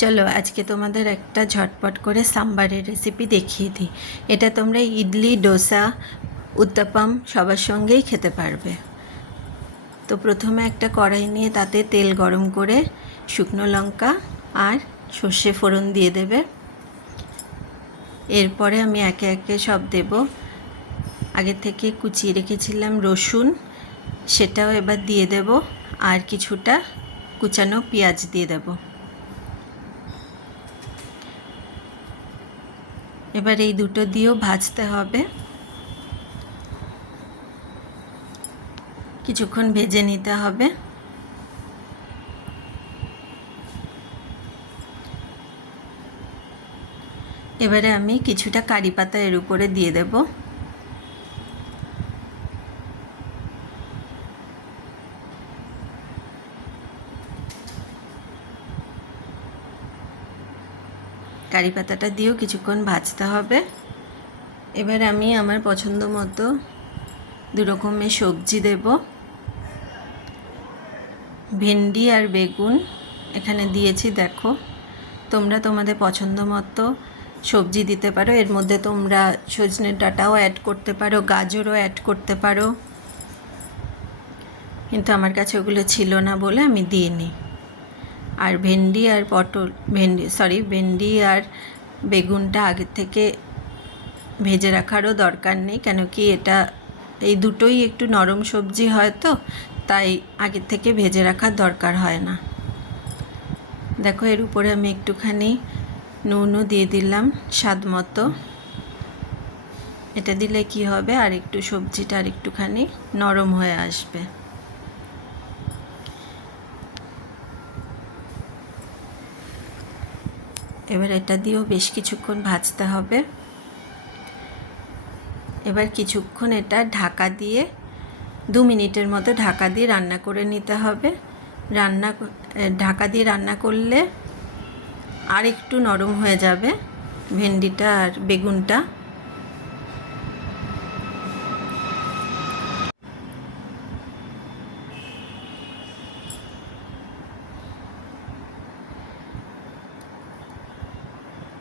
চলো আজকে তোমাদের একটা ঝটপট করে সাম্বারের রেসিপি দেখিয়ে দিই। এটা তোমরা ইডলি, ডোসা, উত্তাপাম সবার সঙ্গেই খেতে পারবে। তো প্রথমে একটা কড়াই নিয়ে তাতে তেল গরম করে শুকনো লঙ্কা আর সর্ষে ফোড়ন দিয়ে দেবে। এরপরে আমি একে একে সব দেব। আগে থেকে কুচিয়ে রেখেছিলাম রসুন, সেটাও এবার দিয়ে দেব, আর কিছুটা কুচানো পেঁয়াজ দিয়ে দেব। এবার এই দুটো দিয়েও ভাজতে হবে, কিছুক্ষণ ভেজে নিতে হবে। এবারে আমি কিছুটা কারি পাতা এর উপরে দিয়ে দেব। কারি পাতাটা দিয়েও কিছুক্ষণ ভাজতে হবে। এবার আমি আমার পছন্দ মতো দু রকমের সবজি দেব। ভেন্ডি আর বেগুন এখানে দিয়েছি, দেখো। তোমরা তোমাদের পছন্দ মতো সবজি দিতে পারো। এর মধ্যে তোমরা সজনে ডাঁটাও অ্যাড করতে পারো, গাজরও অ্যাড করতে পারো, কিন্তু আমার কাছে ওগুলো ছিল না বলে আমি দিইনি। আর ভেন্ডি আর বেগুনটা আগে থেকে ভেজে রাখারও দরকার নেই, কেন কি এটা এই দুটোই একটু নরম সবজি হয়, তো তাই আগে থেকে ভেজে রাখার দরকার হয় না। দেখো, এর উপরে আমি একটুখানি নুনও দিয়ে দিলাম স্বাদ মতো। এটা দিলে কি হবে, আর একটু সবজিটা আর একটুখানি নরম হয়ে আসবে। এবার এটা দিয়েও বেশ কিছুক্ষণ ভাজতে হবে। এবার কিছুক্ষণ এটা ঢাকা দিয়ে 2 মিনিটের মতো ঢাকা দিয়ে রান্না করে নিতে হবে। ঢাকা দিয়ে রান্না করলে আর একটু নরম হয়ে যাবে ভেন্ডিটা আর বেগুনটা।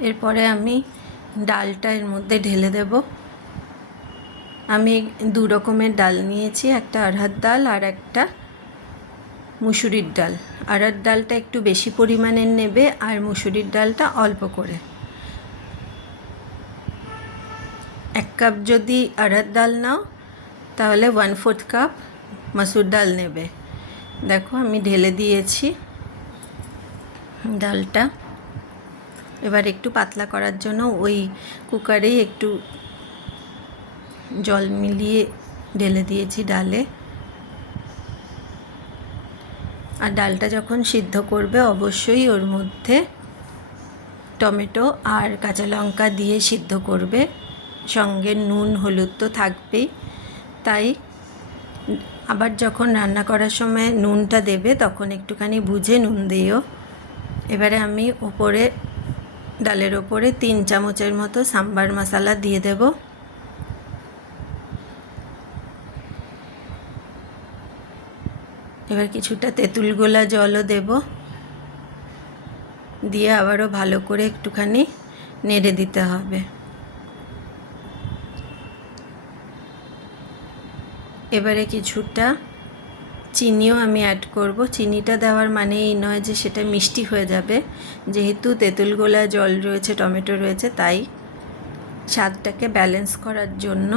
এরপরে আমি ডালটা এর মধ্যে ঢেলে দেব। আমি 2 রকমের ডাল নিয়েছি, একটা অড়হর ডাল আর একটা মুসুরির ডাল। অড়হর ডালটা একটু বেশি পরিমাণের নেবে আর মুসুরির ডালটা অল্প করে। 1 কাপ যদি অড়হর ডাল নাও তাহলে 1/4 কাপ মসুর ডাল নেবে। দেখো, আমি ঢেলে দিয়েছি ডালটা। এবার একটু পাতলা করার জন্য ওই কুকারেই একটু জল মিলিয়ে ঢেলে দিয়েছি ডালে। আর ডালটা যখন সিদ্ধ করবে অবশ্যই ওর মধ্যে টমেটো আর কাঁচা লঙ্কা দিয়ে সিদ্ধ করবে, সঙ্গে নুন হলুদ তো থাকবেই। তাই আবার যখন রান্না করার সময় নুনটা দেবে তখন একটুখানি বুঝে নুন দিও। এবারে আমি ডালের ওপরে 3 চামচের মতো সাম্বার মশলা দিয়ে দেব। এবার কিছুটা তেঁতুল গোলা জলও দেব, দিয়ে আবারও ভালো করে একটুখানি নেড়ে দিতে হবে। এবারে কিছুটা চিনিও আমি অ্যাড করব। চিনিটা দেওয়ার মানে এই নয় যে সেটা মিষ্টি হয়ে যাবে, যেহেতু তেঁতুল গোলা জল রয়েছে, টমেটো রয়েছে, তাই স্বাদটাকে ব্যালেন্স করার জন্য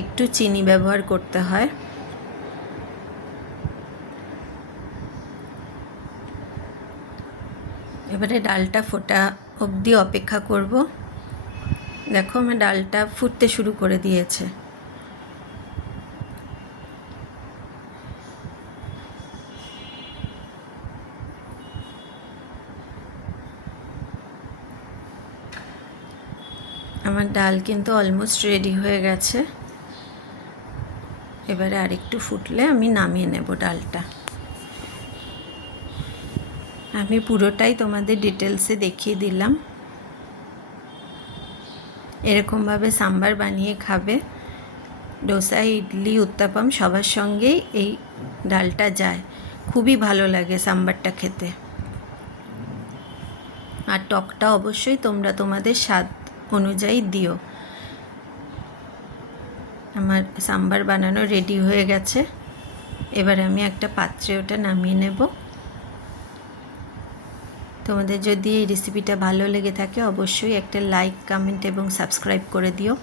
একটু চিনি ব্যবহার করতে হয়। এবারে ডালটা ফোটা অবধি অপেক্ষা করব। দেখো, আমার ডালটা ফুটতে শুরু করে দিয়েছে। আমার ডাল কিন্তু অলমোস্ট রেডি হয়ে গেছে। এবারে আরেকটু ফুটলে আমি নামিয়ে নেব ডালটা। আমি পুরোটাই তোমাদের ডিটেলসে দেখিয়ে দিলাম। এরকমভাবে সাম্বার বানিয়ে খাবে। ডোসা, ইডলি, উত্তাপাম সবার সঙ্গেই এই ডালটা যায়। খুবই ভালো লাগে সাম্বারটা খেতে। আর টকটা অবশ্যই তোমরা তোমাদের স্বাদ অনুযায়ী দিও। আমার সাম্বার বানানো রেডি হয়ে গেছে। এবার আমি একটা পাত্রে ওটা নামিয়ে নেব। তোমাদের যদি এই রেসিপিটা ভালো লেগে থাকে অবশ্যই একটা লাইক, কমেন্ট এবং সাবস্ক্রাইব করে দিও।